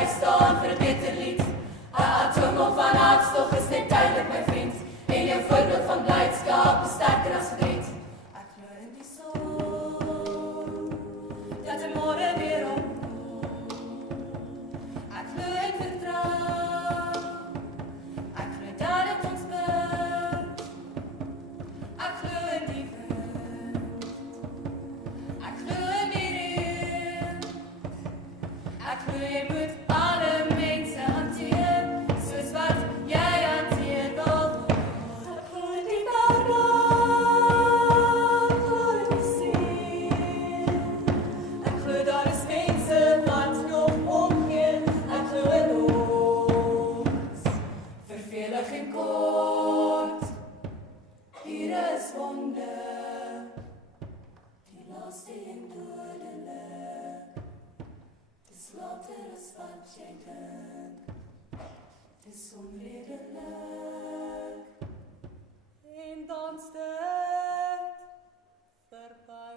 bly staan vir 'n beter lied. 'n Atoom van hartstog is net tydelik, my vriend. En jou voorbeeld van blydskap is sterker as verdriet. Ek glo in die son, dat 'n môre weer opkom. Ek glo en vertrou, ek glo dat dit ons bid. Ek glo in die wind, ek glo in die reën. Ek glo jy moet alle mense hanteer, soos wat jy hanteer wil word. Ek glo in die berge, ek glo in die see. Ek glo daar is mense wat nog omgee. Ek glo in ons, vervelig en kort. Hier is wonder, die laaste en dodelik. Dis later as wat jy dink, dis onredelik. En dan's dit verby.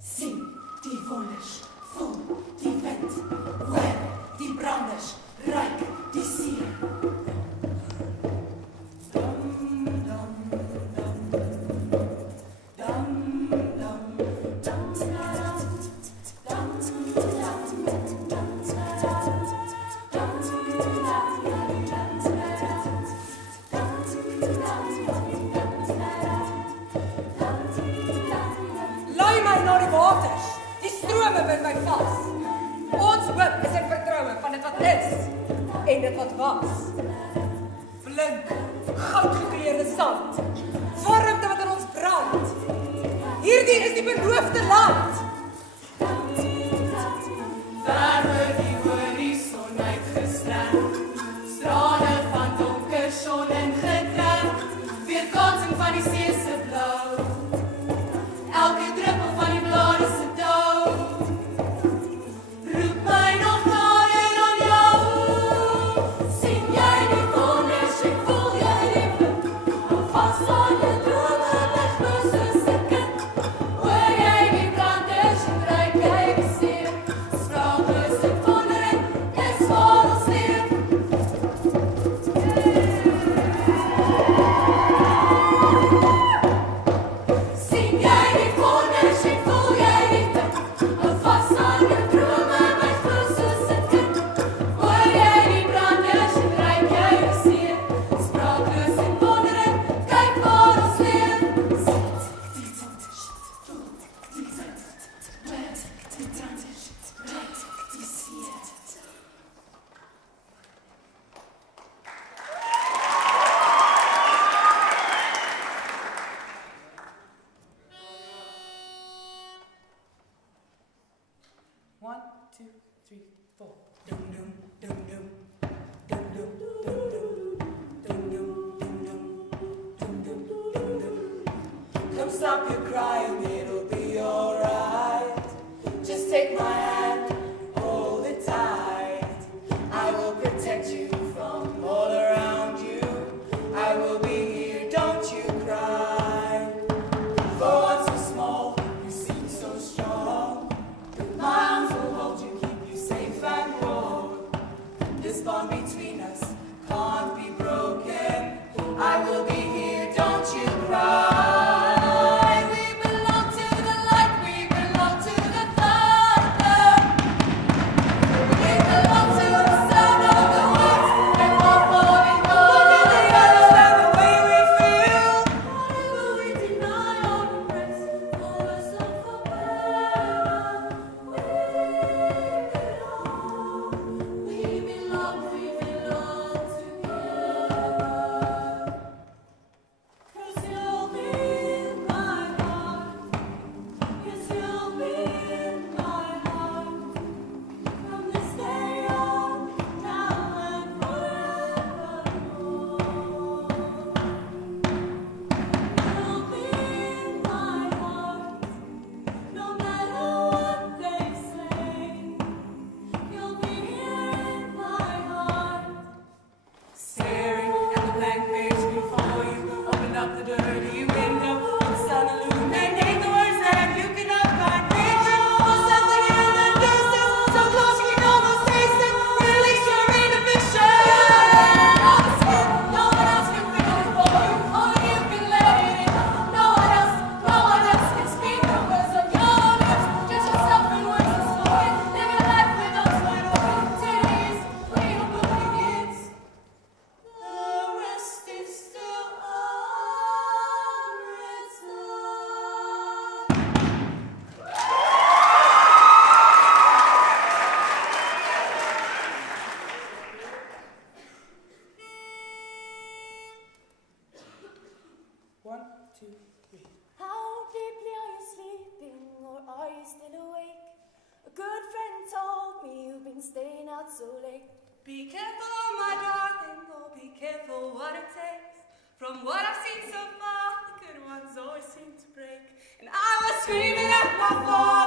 Sien die wonders, voel die wind, hoor die branders, ruik die see. Dum, dum, dum, dum, dum, dum, dum, Laai my na die waters, die strome bind my vas. Ons hoop is in vertroue van dit wat is en dit wat was. Flink, goudgekleurde sand, warmte wat in ons brand. Hierdie is die beloofde land. Ver oor die horison uitgestrek, strale van donker son ingetrek, weerkansing van die see se blou. Elke druppel van die blare se dou, roep my nog nader aan jou. Sien jy die wonders, ek voel jy die wind, hou vas aan jou drome, weg nou soos 'n kind. Hoor jy die branders en ruik jy die see, spraakloos en wonderend, dis waar ons leef. Sien jy die wonders, ek voel jy die wind, hou vas aan jou drome, weg nou soos 'n kind. Hoor jy die branders en ruik jy die see, spraakloos en wonderend, kyk waar ons leef. Sien die wonders, voel die wind, hoor die branders, ruik die see. One, two, three, four. Dum dum dum dum. Dum dum dum dum. Dum dum dum dum. Dum dum dum dum. Come stop your crying, it'll be alright. Just take my hand, hold it tight. I will protect you from all around you. I will be here, don't you cry. For one so small, you seem so strong. My arms will hold you, keep you safe and warm. This bond between us can't be broken. I will be here, don't you cry. We belong to 1, 2, 3. How deeply are you sleeping, or are you still awake? A good friend told me you've been staying out so late. Be careful, oh my darling, oh be careful what it takes. From what I've seen so far, the good ones always seem to break. And I was screaming at my phone.